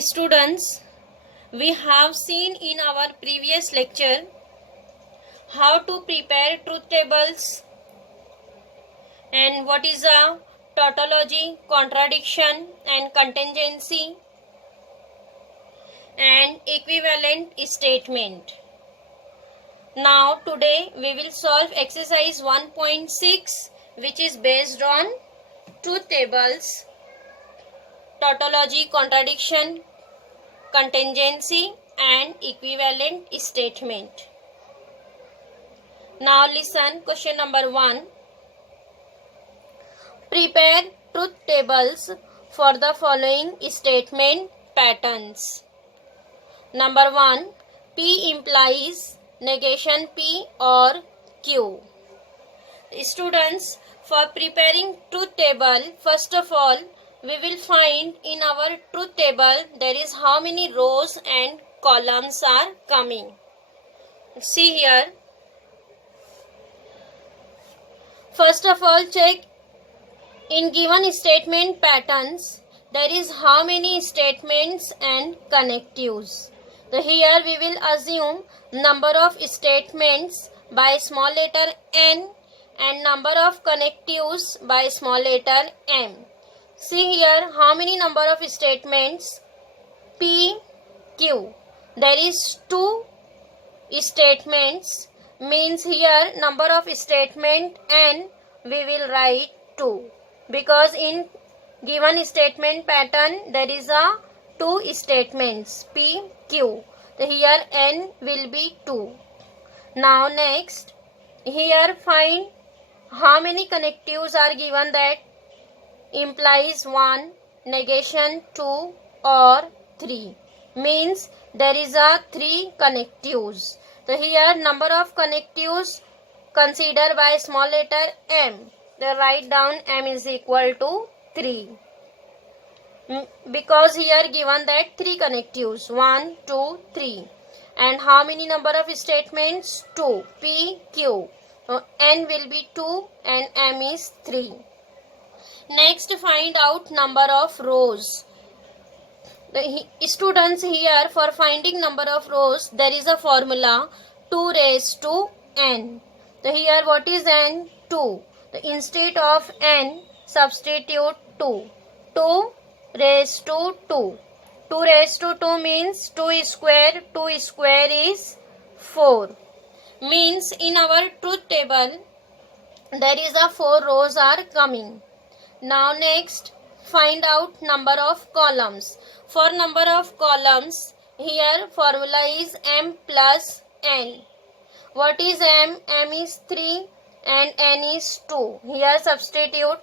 Students, we have seen in our previous lecture how to prepare truth tables and what is a tautology, contradiction and contingency and equivalent statement. Now today we will solve exercise 1.6 which is based on truth tables, tautology, contradiction, contingency and equivalent statement. Now listen, question number 1. Prepare truth tables for the following statement patterns. Number 1. P implies negation P or Q. Students, for preparing truth table, first of all, we will find in our truth table there is how many rows and columns are coming. See here. First of all, check in given statement patterns there is how many statements and connectives. So here we will assume number of statements by small letter n and number of connectives by small letter m. See here how many number of statements P, Q. There is 2 statements, means here number of statement n we will write 2 because in given statement pattern there is a 2 statements P, Q. So here n will be 2. Now next, here find how many connectives are given, that implies 1, negation 2 or 3. Means there is a 3 connectives. So here number of connectives considered by small letter m. They write down m is equal to 3. Because here given that 3 connectives 1, 2, 3. And how many number of statements? 2. P, Q. So n will be 2 and m is 3. Next, find out number of rows. The students, here for finding number of rows there is a formula 2 raised to n. So here what is n? 2. So instead of n substitute 2. 2 raised to 2. 2 raised to 2 means 2 square. 2 square is 4. Means in our truth table there is a 4 rows are coming. Now next, find out number of columns. For number of columns, here formula is m plus n. What is m? m is 3 and n is 2. Here substitute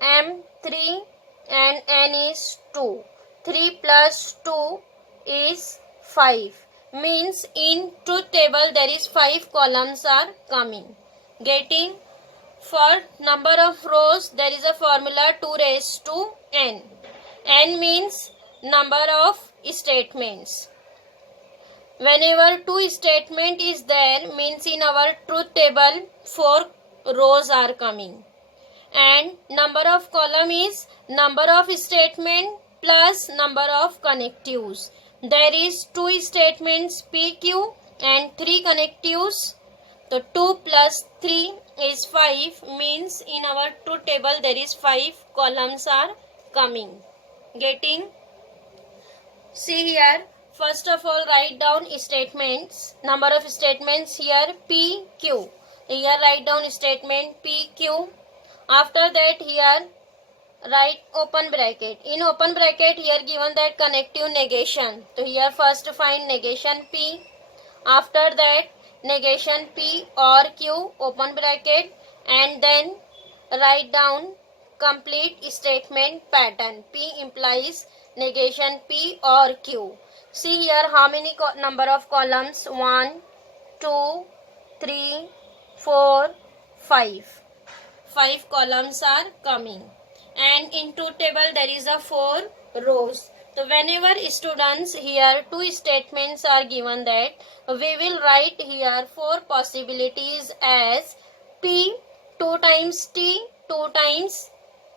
m 3 and n is 2. 3 plus 2 is 5. Means in truth table there is 5 columns are coming. Getting? For number of rows there is a formula 2 raised to n. n means number of statements. Whenever 2 statement is there, means in our truth table 4 rows are coming. And number of column is number of statement plus number of connectives. There is 2 statements PQ and 3 connectives. So 2 plus 3 is 5, means in our truth table there is 5 columns are coming. Getting? See here, first of all write down statements, number of statements here P, Q. Here write down statement P, Q. After that here write open bracket. In open bracket here given that connective negation. So here first find negation P. After that negation P or Q, open bracket, and then write down complete statement pattern. P implies negation P or Q. See here how many number of columns? 1, 2, 3, 4, 5. 5 columns are coming. And in truth table there is a 4 rows. So whenever students here 2 statements are given, that we will write here 4 possibilities as P 2 times T 2 times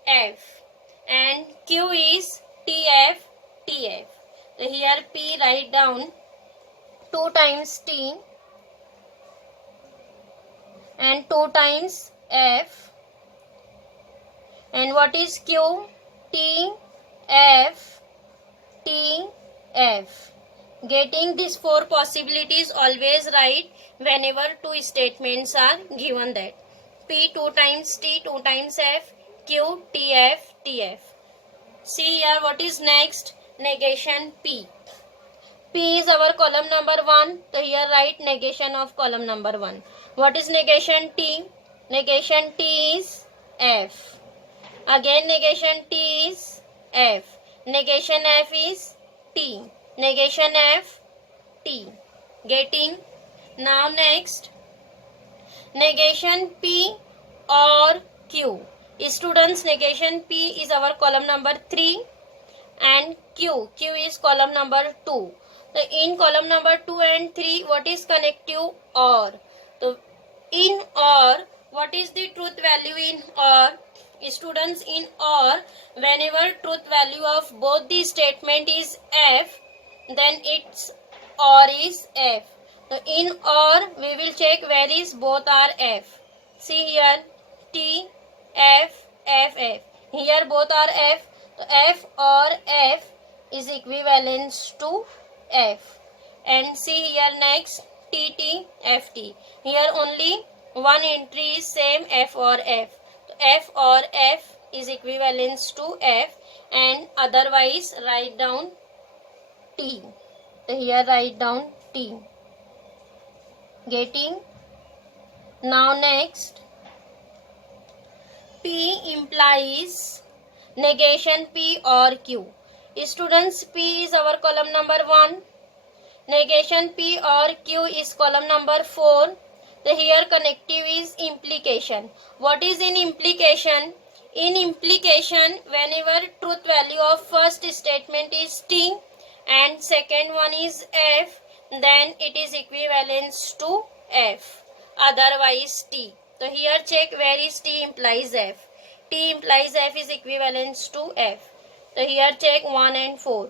F and Q is TF TF. So here P write down 2 times T and 2 times F. And what is Q? T, F, T, F. Getting these 4 possibilities, always write whenever 2 statements are given that. P 2 times T, 2 times F, Q, T, F, T, F. See here what is next? Negation P. P is our column number 1. So here write negation of column number 1. What is negation T? Negation T is F. Again negation T is F. Negation F is T. Negation F, T. Getting? Now next, negation P or Q. Students, negation P is our column number 3 and Q is column number 2. So in column number 2 and 3, what is connective OR? So in OR, what is the truth value in OR? Students, in OR, whenever truth value of both the statement is F, then its OR is F. So in OR, we will check where is both are F. See here, T, F, F, F. Here both are F. So F or F is equivalent to F. And see here next, T, T, F, T. Here only one entry is same, F or F. So F or F is equivalent to F, and otherwise write down T. So here write down T. Getting? Now next, P implies negation P or Q. Students, P is our column number 1. Negation P or Q is column number 4. So here connective is implication. What is in implication? In implication, whenever truth value of first statement is T and second one is F, then it is equivalent to F, otherwise T. So here check where is T implies F. T implies F is equivalent to F. So here check 1 and 4.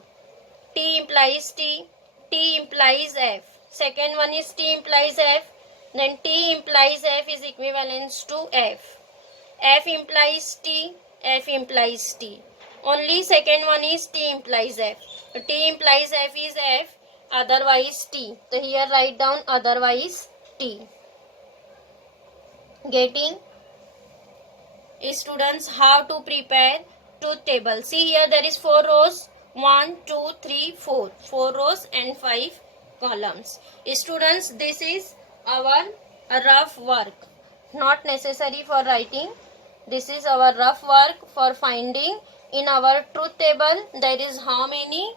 T implies T, T implies F. Second one is T implies F, then T implies F is equivalent to F. F implies T, F implies T. Only second one is T implies F. T implies F is F, otherwise T. So here write down otherwise T. Getting? Students, how to prepare truth table. See here there is 4 rows. 1, 2, 3, 4. 4 rows and 5 columns. Students, this is our rough work. Not necessary for writing. This is our rough work for finding in our truth table there is how many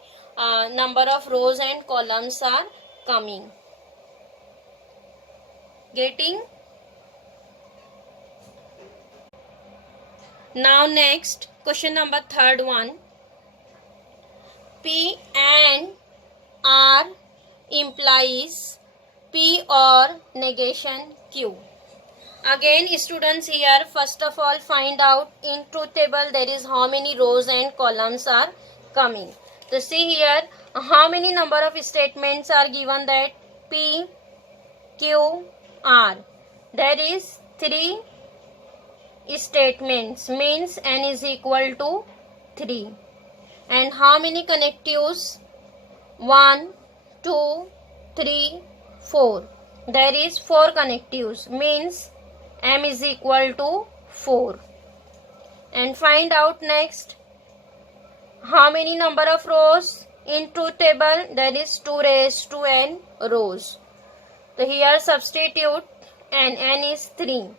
number of rows and columns are coming. Getting? Now next, question number 3rd one. P and R implies P or negation Q. Again students, here first of all find out in truth table there is how many rows and columns are coming. So see here how many number of statements are given that P, Q, R. There is 3 statements, means n is equal to 3. And how many connectives? 1, 2, 3, 4. There is 4 connectives, means m is equal to 4. And find out next how many number of rows in truth table. There is 2 raised to n rows. So here substitute n is 3.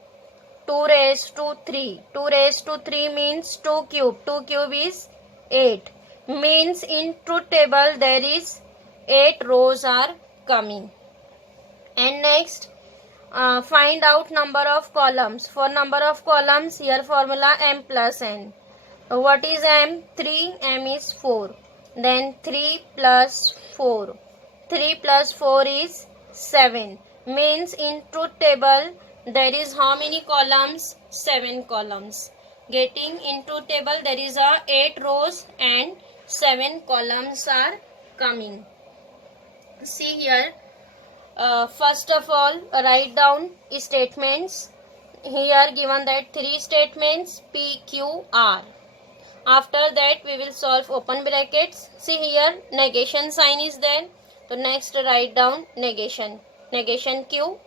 2 raised to 3. 2 raised to 3 means 2 cube. 2 cube is 8. Means in truth table there is 8 rows are coming. And next, find out number of columns. For number of columns, here formula m plus n. What is m? 3, m is 4. Then 3 plus 4. 3 plus 4 is 7. Means in truth table, there is how many columns? 7 columns. Getting? In truth table, there is 8 rows and 7 columns are coming. See here, first of all write down statements. Here given that 3 statements P, Q, R. After that we will solve open brackets. See here negation sign is there. So next write down negation Q,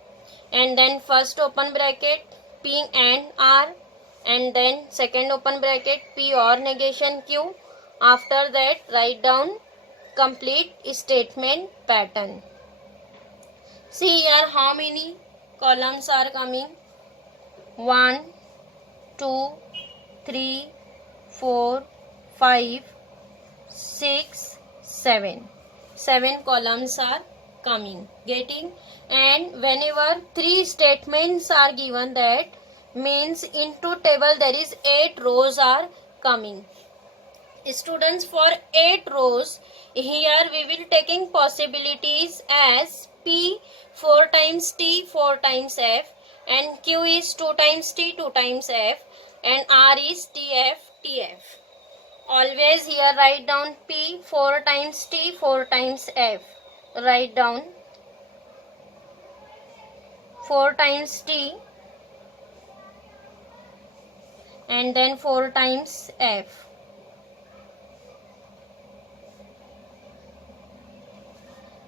and then first open bracket P and R, and then second open bracket P or negation Q. After that write down complete statement pattern. See here how many columns are coming. 1, 2, 3, 4, 5, 6, 7. 7 columns are coming. Getting? And whenever 3 statements are given, that means into table there is 8 rows are coming. Students, for 8 rows, here we will taking possibilities as P 4 times T 4 times F, and Q is 2 times T 2 times F, and R is TF TF. Always here write down P 4 times T 4 times F. Write down 4 times T and then 4 times F.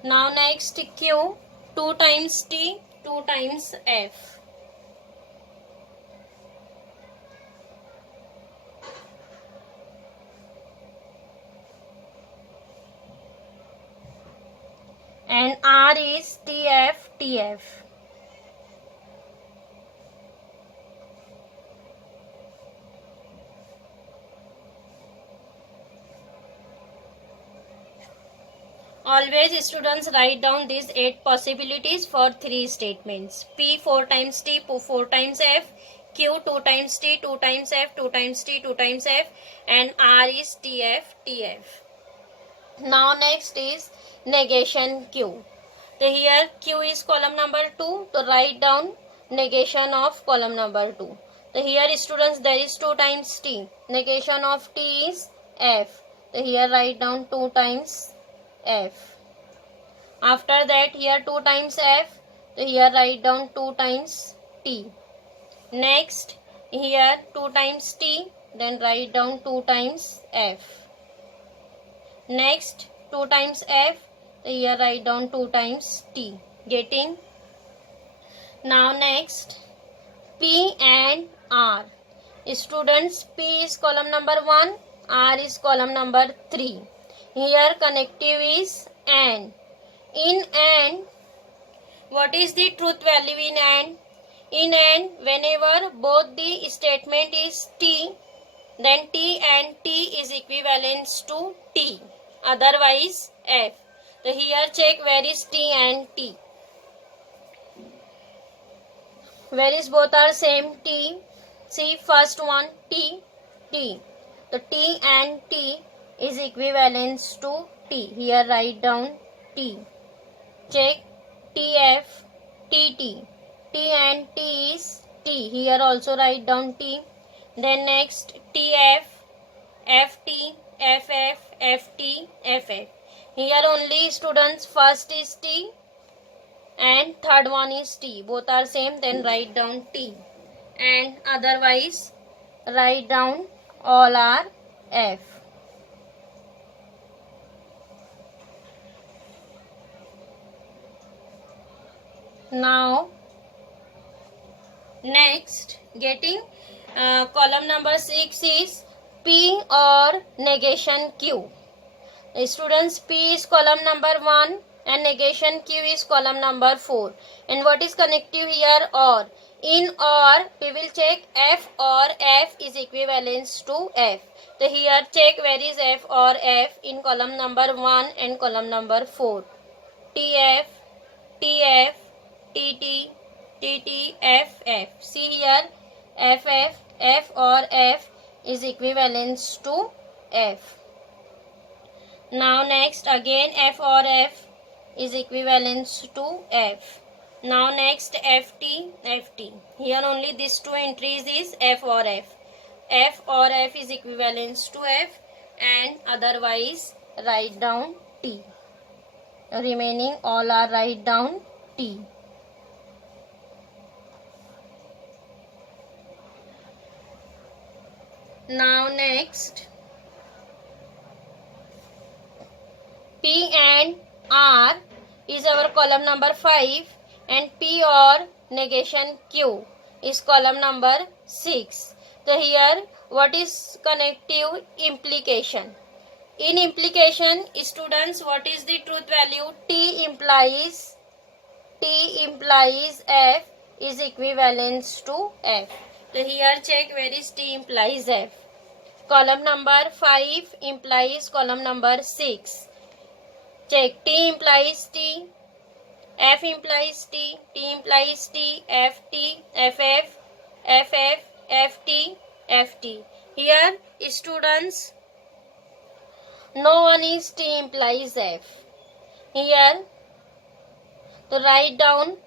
Now next Q 2 times T 2 times F. And R is TF TF. Always students write down these 8 possibilities for 3 statements. P 4 times T 4 times F, Q 2 times T 2 times F 2 times T 2 times F, and R is TF TF. Now next is negation Q. So here Q is column number 2. So write down negation of column number 2. So here students there is 2 times T. Negation of T is F. So here write down 2 times F. After that here 2 times F. So here write down 2 times T. Next here 2 times T. Then write down 2 times F. Next 2 times F. So here write down 2 times T. Getting? Now next P and R. Students, P is column number 1, R is column number 3. Here connective is AND. In AND, what is the truth value in AND? In AND, whenever both the statement is T, then T and T is equivalent to T. Otherwise F. So here check where is T and T. Where is both are same T. See first one T, T. The T and T is equivalent to T. Here write down T. Check TF, TT. T and T is T. Here also write down T. Then next TF, FT, FF, FT, FF. Here only students first is T and third one is T. Both are same, then write down T. And otherwise write down all are F. Now next getting column number 6 is P or negation Q. Students, P is column number 1 and negation Q is column number 4. And what is connective here? OR. In OR we will check F or F is equivalent to F. So here check where is F or F in column number 1 and column number 4. TF, TF, TT, TT, FF. See here FF, F or F is equivalent to F. Now next again F or F is equivalent to F. Now next FT, FT. Here only these two entries is F or F. F or F is equivalent to F, and otherwise write down T. Remaining all are write down T. Now next, P and R is our column number 5 and P or negation Q is column number 6. So here what is connective implication? In implication, students, what is the truth value? T implies F is equivalent to F. So here check where is T implies F. Column number 5 implies column number 6. Check T implies T, F implies T, T implies T, FT, FF, FF, FT, FT. Here students, no one is T implies F. Here to write down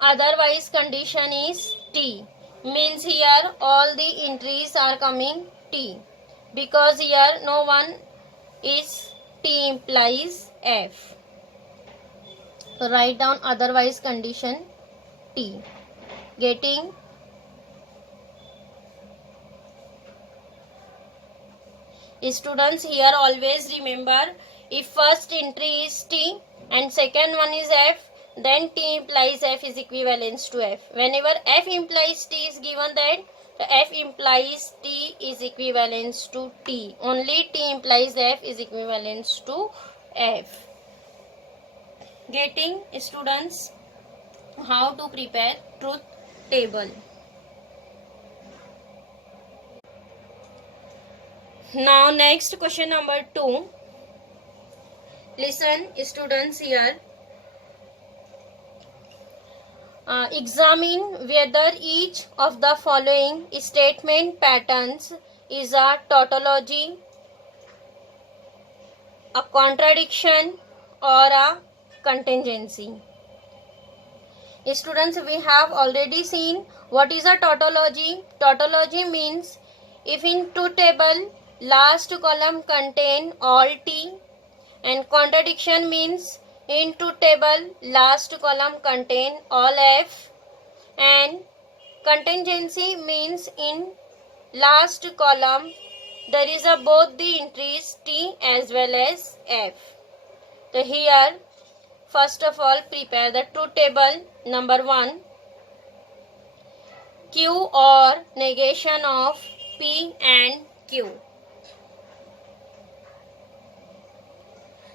otherwise condition is T. Means here all the entries are coming T. Because here no one is T implies F. So write down otherwise condition T. Getting? Students, here always remember, if first entry is T and second one is F, then T implies F is equivalent to F. Whenever F implies T is given, then F implies T is equivalent to T. Only T implies F is equivalent to F. Getting, students, how to prepare truth table. Now next question number 2. Listen students here. Examine whether each of the following statement patterns is a tautology, a contradiction or a contingency. Students, we have already seen what is a tautology. Tautology means if in truth table last column contain all T, and contradiction means in truth table last column contain all F, and contingency means in last column there is a both the entries T as well as F. So here first of all prepare the truth table. Number 1, Q or negation of P and Q.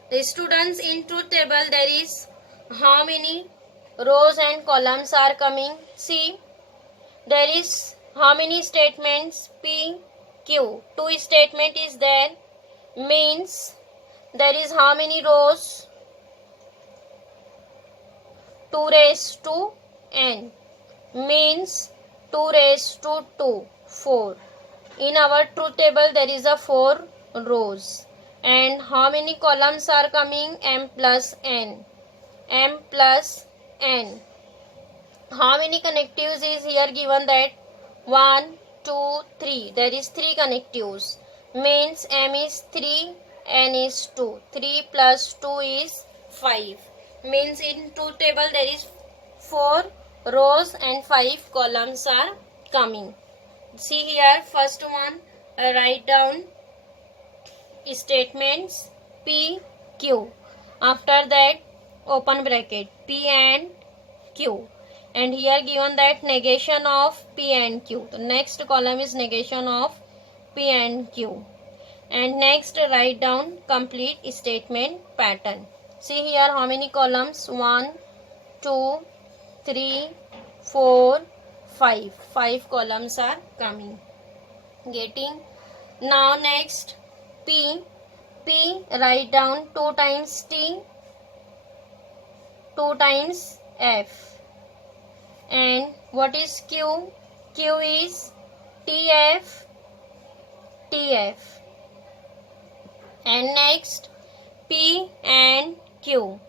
The students, in truth table there is how many rows and columns are coming. See, there is how many statements? P, Q. 2 statement is there. Means there is how many rows? 2 raised to n. Means 2 raised to 2, 4. In our truth table there is a 4 rows. And how many columns are coming? M plus n. M plus n. How many connectives is here given? That 1, 2, 3. There is 3 connectives. Means M is 3, N is 2. 3 plus 2 is 5. Means in truth table there is 4 rows and 5 columns are coming. See here, first one, write down statements P, Q. After that, open bracket, P and Q. And here given that negation of P and Q. The next column is negation of P and Q. And next write down complete statement pattern. See here how many columns? 1, 2, 3, 4, 5. 5 columns are coming. Getting? Now next P. Write down 2 times T, 2 times F. And what is Q? Q is TF. And next P and Q.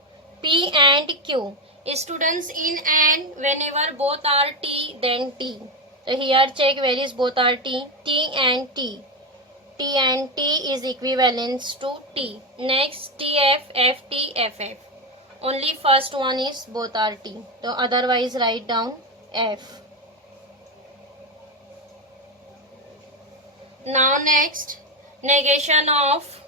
P and Q. Students, in and whenever both are T, then T. So here check where is both are T. T and T. T and T is equivalent to T. Next TF, FT, FF. Only first one is both are T. So otherwise write down F. Now next, negation of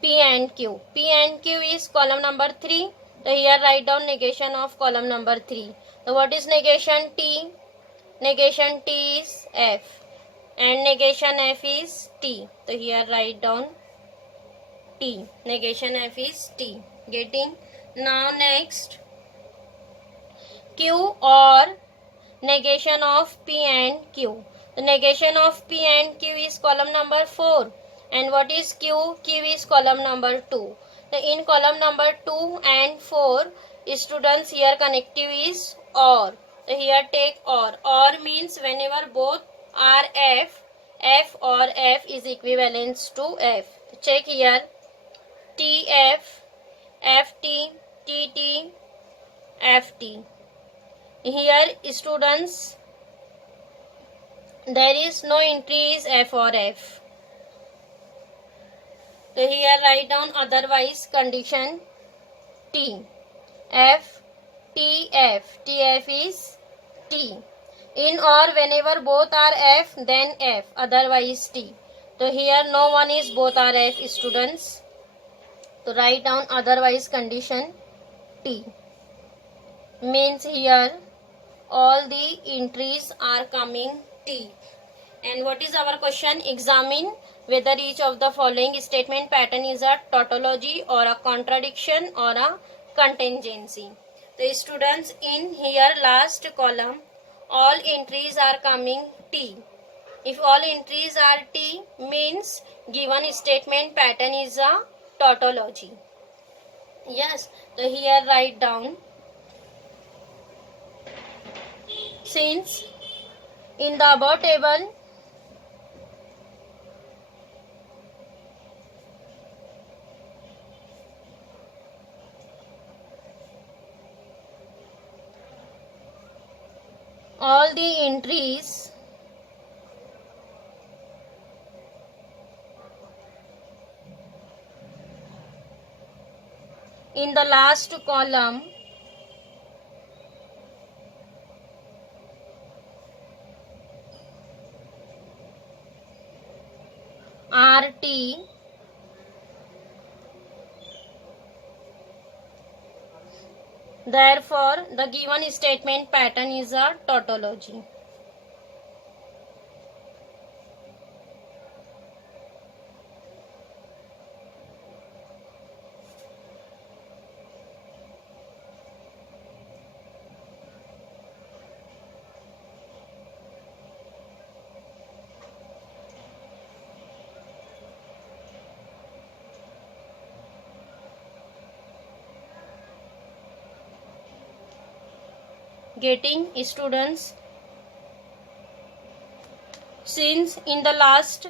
P and Q. P and Q is column number 3. So here write down negation of column number 3. So what is negation T? Negation T is F. And negation F is T. So here write down T. Negation F is T. Getting? Now next, Q or negation of P and Q. The negation of P and Q is column number 4. And what is Q? Q is column number 2. So in column number 2 and 4, students here connective is OR. So here take OR. OR means whenever both are F, F or F is equivalent to F. Check here. TF, FT, TT, FT. Here students, there is no entry is F or F. So here write down otherwise condition T. F, T, F. TF is T. In OR whenever both are F, then F, otherwise T. So here no one is both are F, students. So write down otherwise condition T. Means here all the entries are coming T. And what is our question? Examine whether each of the following statement pattern is a tautology or a contradiction or a contingency. The students, in here last column all entries are coming T. If all entries are T, means given statement pattern is a tautology. Yes, so here write down, since in the above table all the entries in the last column are T, therefore the given statement pattern is a tautology. Getting, students? Since in the last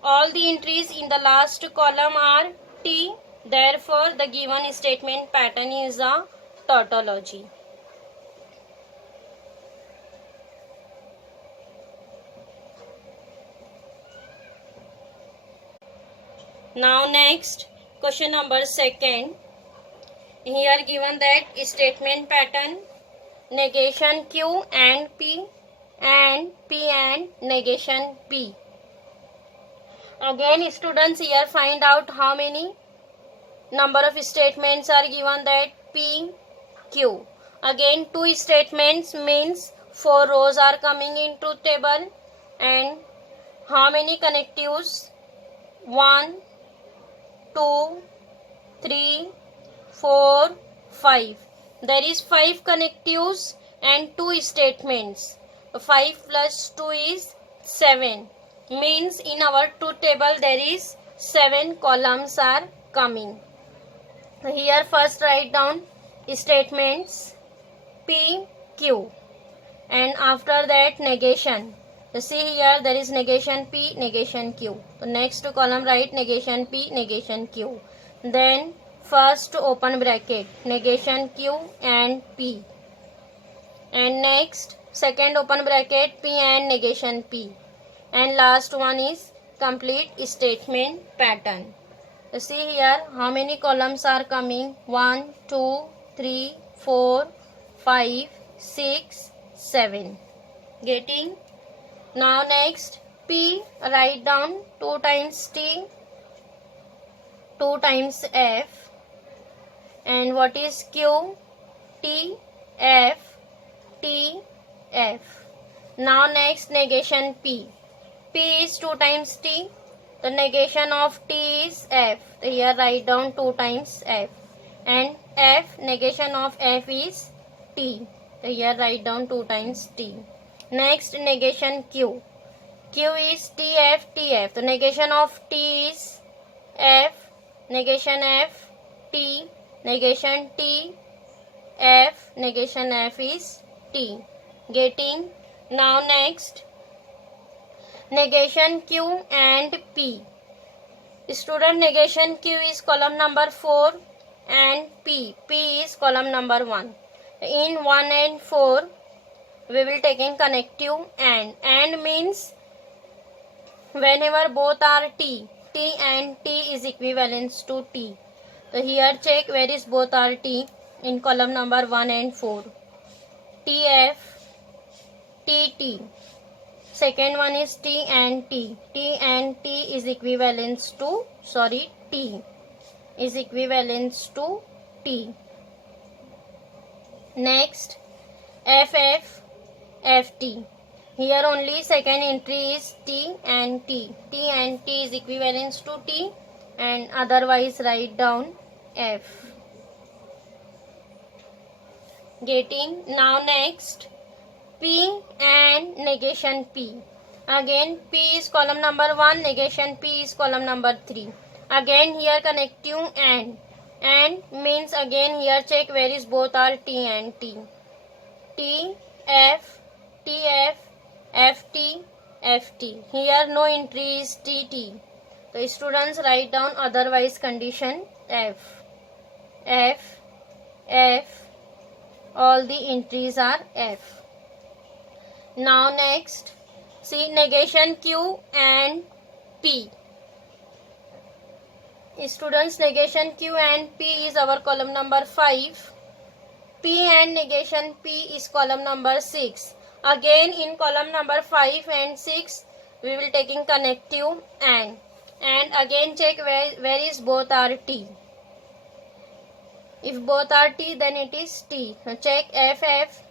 all the entries in the last column are T, therefore the given statement pattern is a tautology. Now next, question number 2. Here given that statement pattern negation Q and P and negation P. Again students, here find out how many number of statements are given, that P, Q. Again 2 statements means 4 rows are coming in truth table, and how many connectives? 1, 2, 3, 4, 5. There is 5 connectives and 2 statements. 5 plus 2 is 7. Means in our truth table there is 7 columns are coming. Here first write down statements P, Q, and after that negation. So see here there is negation P, negation Q. So next column write negation P, negation Q. Then first open bracket negation Q and P, and next second open bracket P and negation P, and last one is complete statement pattern. So see here how many columns are coming. 1, 2, 3, 4, 5, 6, 7. Getting? Now next P, write down 2 times T, 2 times F. And what is Q? T, F, T, F. Now next negation P. P is 2 times T. The negation of T is F. So here write down 2 times F. And F, negation of F is T. So here write down 2 times T. Next negation Q. Q is TF, TF. The negation of T is F, negation F, T, negation T, F, negation F is T. Getting? Now next negation Q and P. Student, negation Q is column number 4 and P is column number 1. In 1 and 4 we will taking connective and means whenever both are T and T is equivalent to T. So here check where is both are T in column number 1 and 4. TF, TT. Second one is T and T. T and T is equivalent to, T is equivalent to T. Next, FF, FT. Here only second entry is T and T. T and T is equivalent to T, and otherwise write down F. Getting? Now next P and negation P. Again P is column number 1, negation P is column number 3. Again here connective and means again here check where is both are T and T. T, F, TF, FT, FT. Here no entry is TT. So students write down otherwise condition F. F, F, all the entries are F. Now next, see negation Q and P. Students, negation Q and P is our column number 5. P and negation P is column number 6. Again in column number 5 and 6 we will taking connective and again check where is both are T. If both are T then it is T. Now check FF,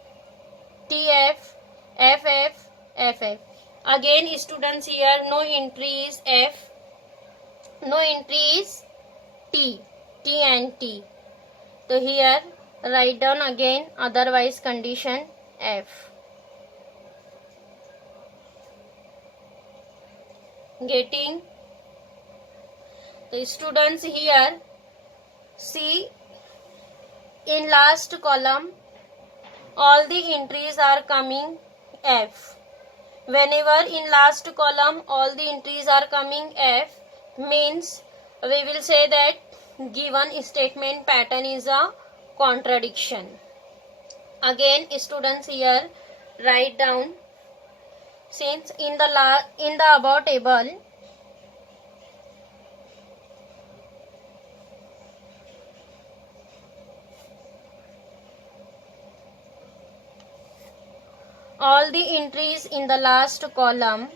TF, FF, FF. Again students here no entry is F, no entry is T and T. So here write down again otherwise condition F. Getting? The students here see in last column all the entries are coming F. Whenever in last column all the entries are coming F means we will say that given statement pattern is a contradiction. Again students here write down, since in the above table all the entries in the last column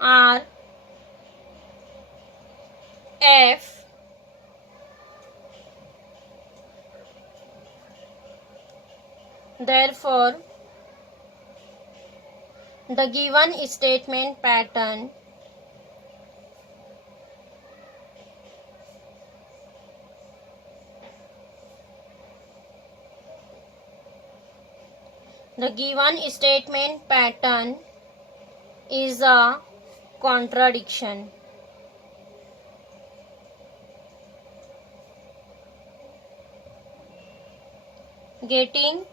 are F, therefore the given statement pattern is a contradiction. Getting?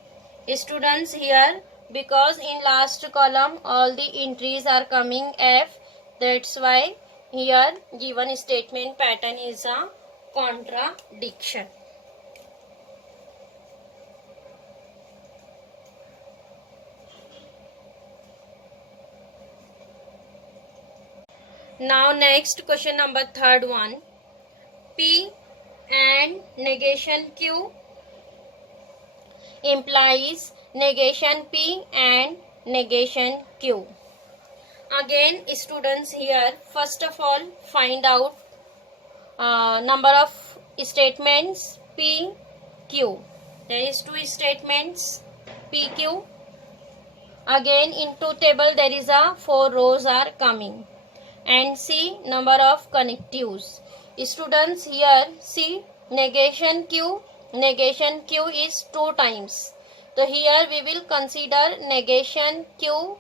Students here Because in last column all the entries are coming F, that's why here given statement pattern is a contradiction. Now next question number third one. P and negation Q implies negation P and negation Q. Again students, here first of all find out number of statements P, Q. There is two statements P, Q. Again into table there is a 4 rows are coming. And see number of connectives. Students, here see negation Q is 2 times. So here we will consider negation Q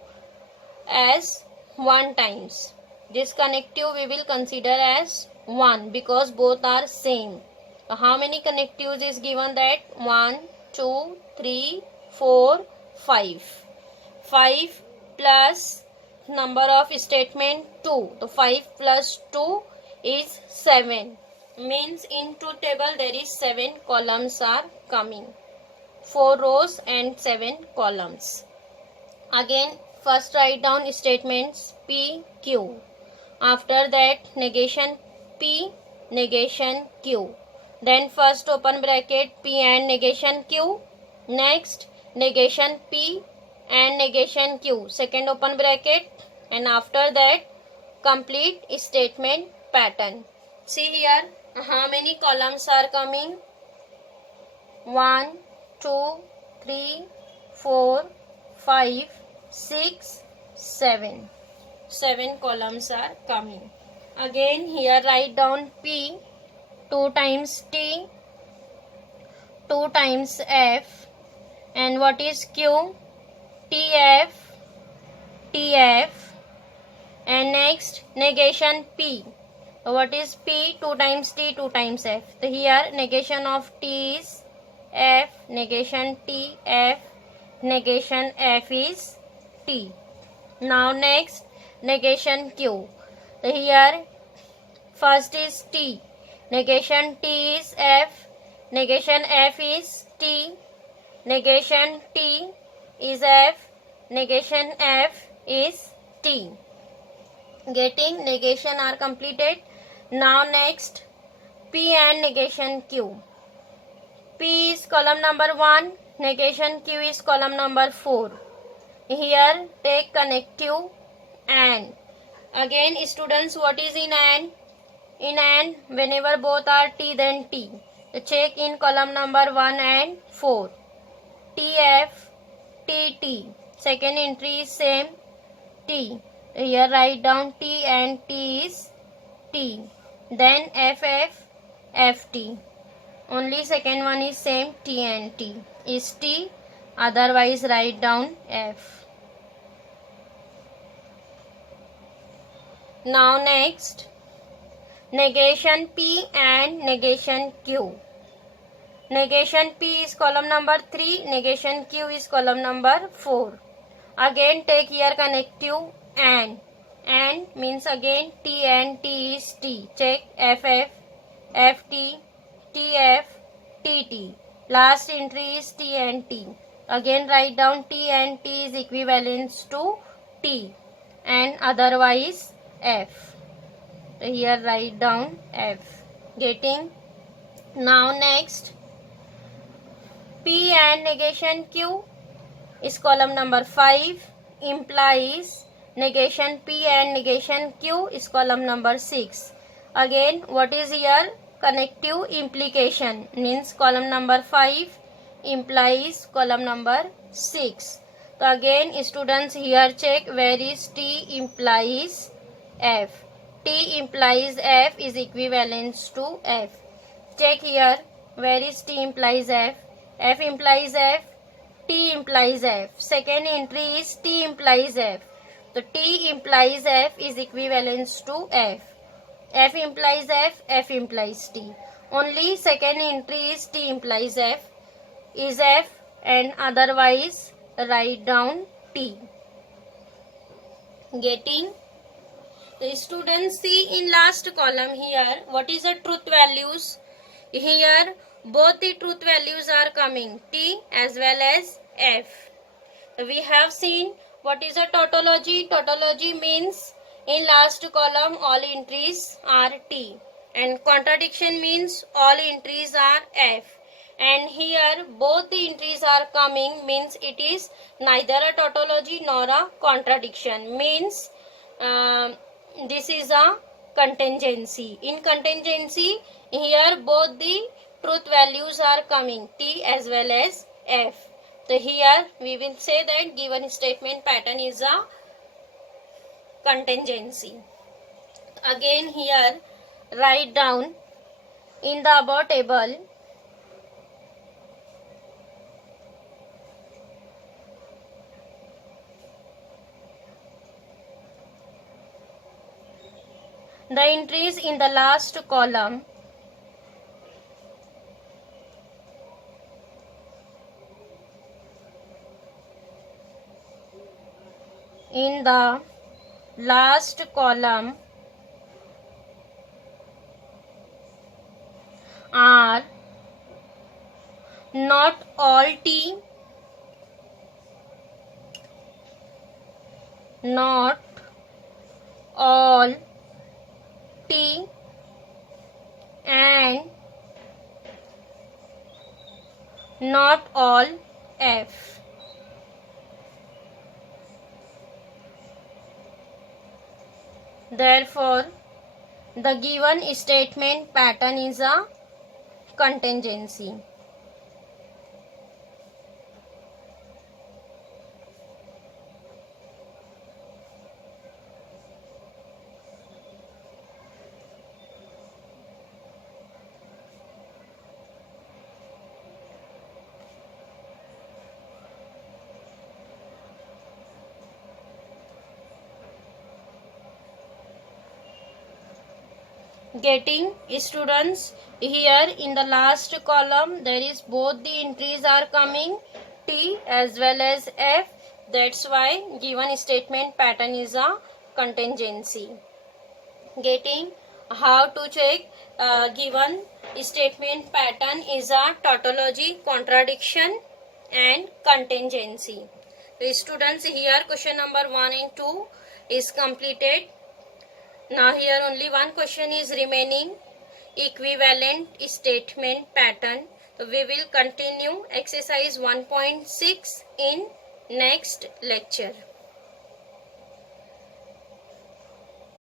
as 1 times. This connective we will consider as 1 because both are same. So how many connectives is given? That 1, 2, 3, 4, 5. 5 plus number of statement 2. So 5 plus 2 is 7. Means into table there is 7 columns are coming. 4 rows and 7 columns. Again first write down statements P, Q. After that negation P, negation Q. Then first open bracket P and negation Q. Next negation P and negation Q. Second open bracket. And after that complete statement pattern. See here how many columns are coming? 1, 2, 3, 4, 5, 6, 7. 7 columns are coming. Again here write down P, 2 times T, 2 times F. And what is Q? TF, TF. And next negation P. What is P? 2 times T, 2 times F. So here negation of T is F, negation T, F, negation F is T. Now next negation Q. So here first is T, negation T is F, negation F is T, negation T is F, negation F is T. Getting? Negation are completed. Now next P and negation Q. P is column number 1, negation Q is column number 4. Here take connective AND. Again students, what is in AND? In AND whenever both are T then T. So check in column number 1 and 4. TF, TT. Second entry is same T. Here write down T and T is T. Then FF, FT. Only second one is same T and T is T. Otherwise write down F. Now next negation P and negation Q. Negation P is column number 3. Negation Q is column number 4. Again take here connective AND. AND means again T and T is T. Check FF, FT, TF, TT. Last entry is T and T. Again write down T and T is equivalent to T and otherwise F. So here write down F. Getting? Now next P and negation Q is column number 5 implies negation P and negation Q is column number 6. Again what is here? Connective implication means column number 5 implies column number 6. So again students here check where is T implies F. T implies F is equivalent to F. Check here where is T implies F. F implies F, T implies F. Second entry is T implies F. So T implies F is equivalent to F. F implies F, F implies T. Only second entry is T implies F is F and otherwise write down T. Getting? The students see in last column here what is the truth values. Here both the truth values are coming, T as well as F. So we have seen what is a tautology. Tautology means in last column all entries are T, and contradiction means all entries are F. And here both the entries are coming means it is neither a tautology nor a contradiction, means this is a contingency. In contingency, here both the truth values are coming, T as well as F. So here we will say that given statement pattern is a contingency. Again here write down in the above table the entries in the last column are not all T, not all T, and not all F. Therefore, the given statement pattern is a contingency. Getting? Students, here in the last column there is both the entries are coming T as well as F. That's why given statement pattern is a contingency. Getting? How to check given statement pattern is a tautology, contradiction and contingency. So students, here question number 1 and 2 is completed. Now here only one question is remaining, equivalent statement pattern. So we will continue exercise 1.6 in next lecture.